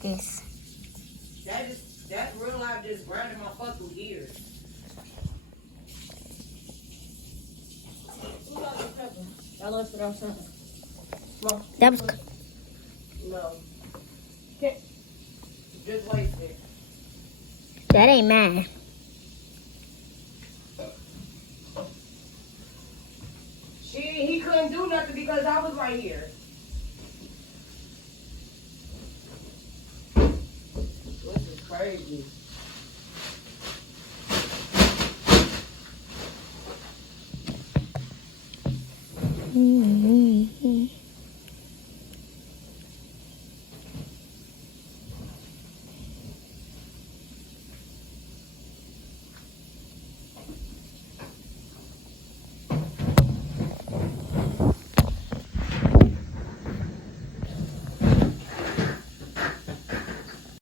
This. That real life just grinding my fucking gears. Who got the pepper? I left it outside. Come That was. on. No. Can't. Just wait there. That ain't mine. He couldn't do nothing because I was right here. This is crazy. Mm.